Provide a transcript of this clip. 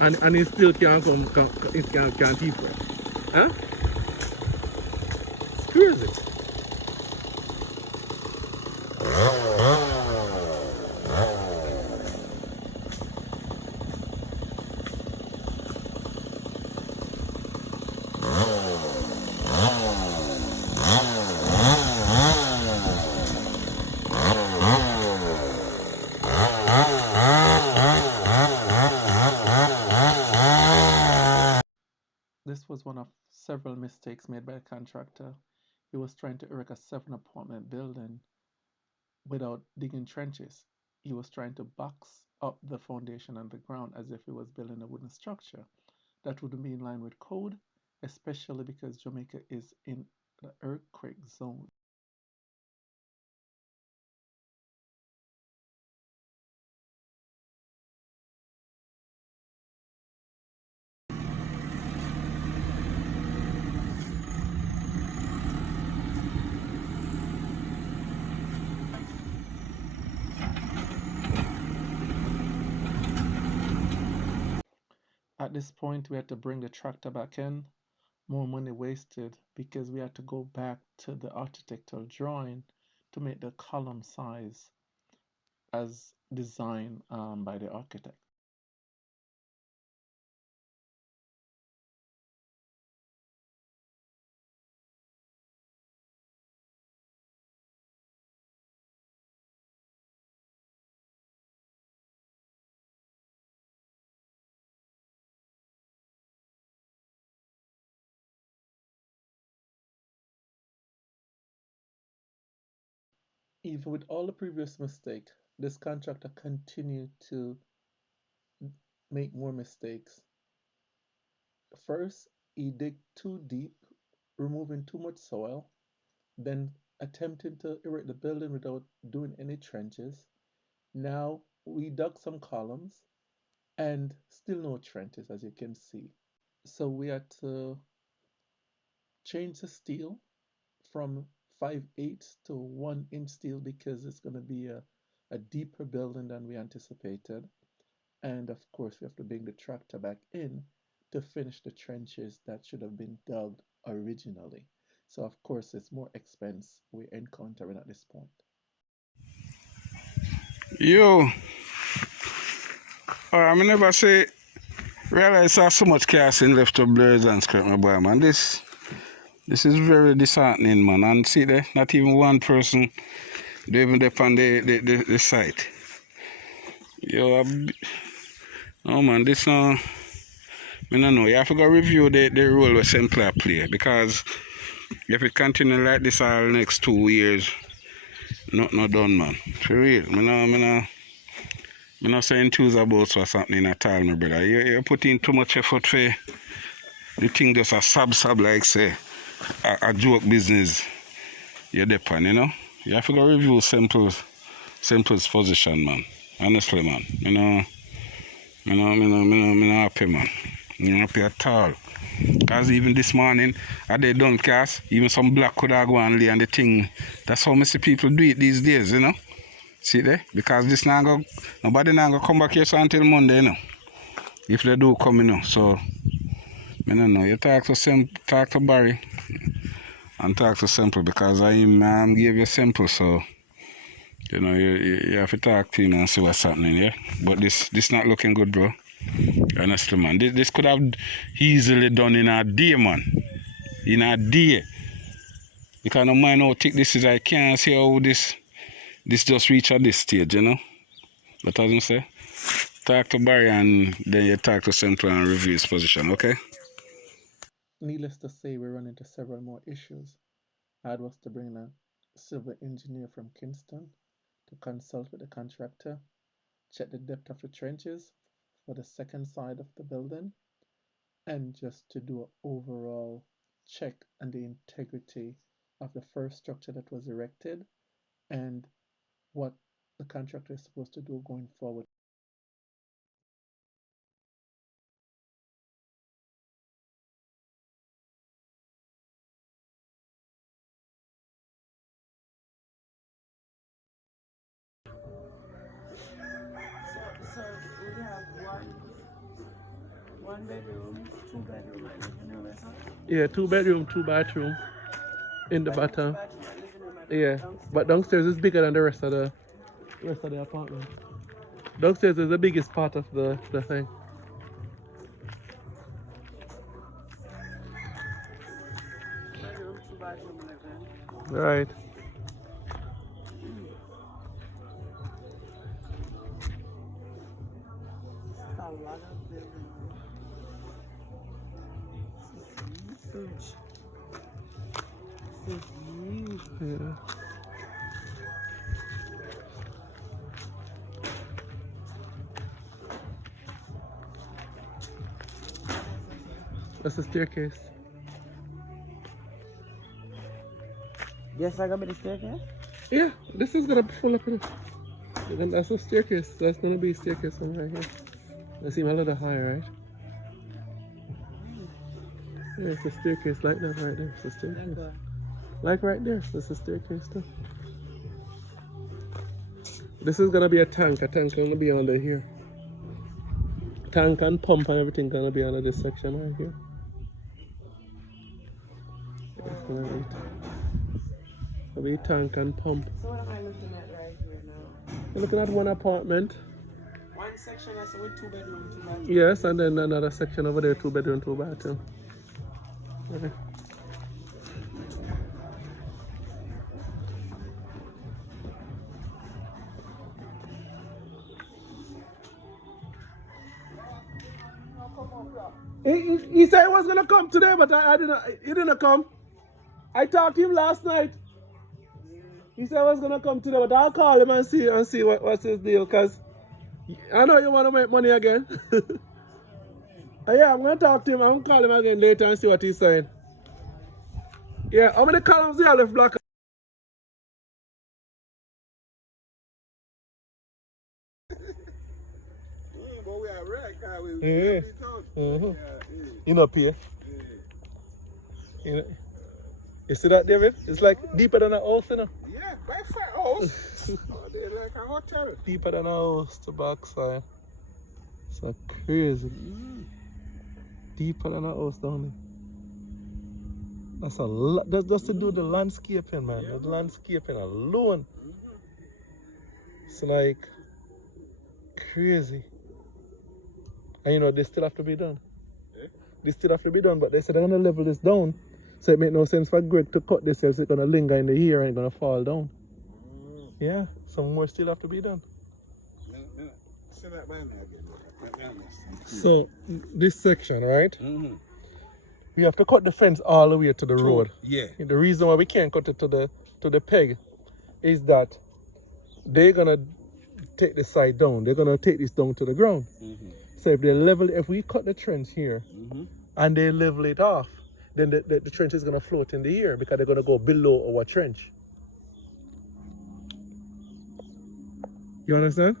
and it still can't keep her. Huh? It's crazy. This was one of several mistakes made by the contractor. He was trying to erect a 7 apartment building without digging trenches. He was trying to box up the foundation on the ground as if he was building a wooden structure. That wouldn't be in line with code, especially because Jamaica is in the earthquake zone. At this point, we had to bring the tractor back in. More money wasted because we had to go back to the architectural drawing to make the column size as designed by the architect. Even with all the previous mistake, this contractor continued to make more mistakes. First, he dig too deep, removing too much soil, then attempting to erect the building without doing any trenches. Now we dug some columns and still no trenches, as you can see. So we had to change the steel from 5/8 to 1 inch steel because it's going to be a deeper building than we anticipated. And of course, we have to bring the tractor back in to finish the trenches that should have been dug originally. So of course, it's more expense we're encountering at this point. Yo, I never say realize there's so much casting left of blurs and scrap my boy man. This is very disheartening man. And see there, not even one person they even up on the site. Yo, no man, this I don't know. You have to go review the role where St. Clair play because if it continue like this all next 2 years, not done man. For real. Me not saying enthused about what's happening at all, my brother. You put in too much effort for the thing just a sab like say a joke business. You're depend, you know. You have to go review Simple's position, man. Honestly, man. Me not happy, man. Me not happy at all. Cause even this morning, I did done cast, even some black could have go and lay on the thing. That's how many people do it these days, you know. See there? Because this now go nobody now go come back here so until Monday, you know. If they do come, you know. So I don't know. You talk to Barry and talk to Simple because I gave you Simple, so you know you have to talk to him and see what's happening, yeah. But this not looking good, bro. Honestly, man. This could have easily done in a day, man. In a day. Because no mind how thick this is, I can't see how this just reach at this stage, you know. But as I say, talk to Barry and then you talk to Simple and review his position, okay? Needless to say, we run into several more issues. I had was to bring in a civil engineer from Kingston to consult with the contractor, check the depth of the trenches for the second side of the building, and just to do an overall check on the integrity of the first structure that was erected and what the contractor is supposed to do going forward. So we have one. 1 bedroom, 2 bedroom, and living room, or something? Yeah, 2 bedroom, 2 bathroom in the bottom. Bathroom and living room and Yeah, downstairs. but downstairs is bigger than the rest of the apartment. Downstairs is the biggest part of the thing. Bedroom, 2 bathroom, living. Right. It's a lot of living room. This is huge. This is huge. Yeah. That's the staircase. Yes, I got me the staircase? Yeah, this is gonna be full up in it. And that's a staircase. That's gonna be a staircase from right here. That seems a little high, right? Yeah, it's a staircase like that right there. It's a staircase. Like right there. That's a staircase too. This is gonna be a tank. A tank gonna be under here. Tank and pump and everything gonna be under this section right here. It's gonna be tank and pump. So what am I looking at right here now? We're looking at one apartment. One section that's with 2 bedroom, 2 bathroom. Yes, and then another section over there, 2 bedroom, 2 bathroom. Okay. He said he was gonna come today, but I didn't. He didn't come. I talked to him last night. He said he was gonna come today, but I'll call him and see what's his deal. Cause I know you want to make money again. Yeah, I'm gonna talk to him. I'm gonna call him again later and see what he's saying. Yeah, how many columns do you have left, Black? But we are red car. Yeah. You know, Pierre. You see that, David? It's like deeper than a house, you know? Yeah, by far house. They're like a hotel. Deeper than a house, the backside. So crazy. Deeper than a house down there. That's a lot. That's just to do the landscaping, man. The landscaping alone. It's like crazy. And you know, they still have to be done. They still have to be done, but they said they're gonna level this down. So it make no sense for Greg to cut this, else it's gonna linger in the ear and it's gonna fall down. Yeah, some more still have to be done. See that by me again. So this section, right? We have to cut the fence all the way to the road. Yeah. The reason why we can't cut it to the peg is that they're gonna take the side down. They're gonna take this down to the ground. So if they level, if we cut the trench here and they level it off, then the trench is gonna float in the air because they're gonna go below our trench. You understand?